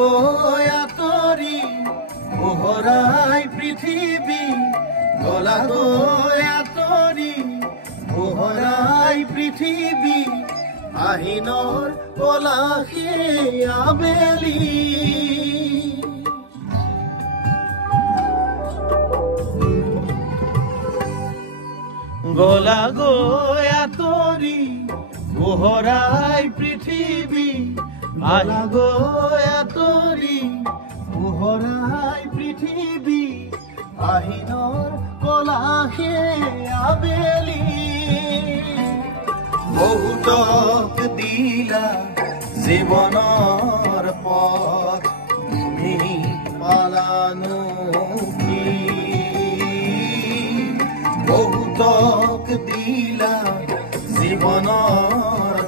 গৈ আঁতৰি পোহৰাই পৃথিৱী, গলা গৈ আঁতৰি পোহৰাই পৃথিৱী, আহিনৰ পলাশে আবেলি। গলা গৈ আঁতৰি পোহৰাই পৃথিৱী, গলা গৈ আঁতৰি পোহৰাই পৃথিৱী, আহিনৰ পলাশে আবেলি। বহুতক দিলা জীৱনৰ পথ, তুমি পালানো কি? বহুতক দিলা জীৱনৰ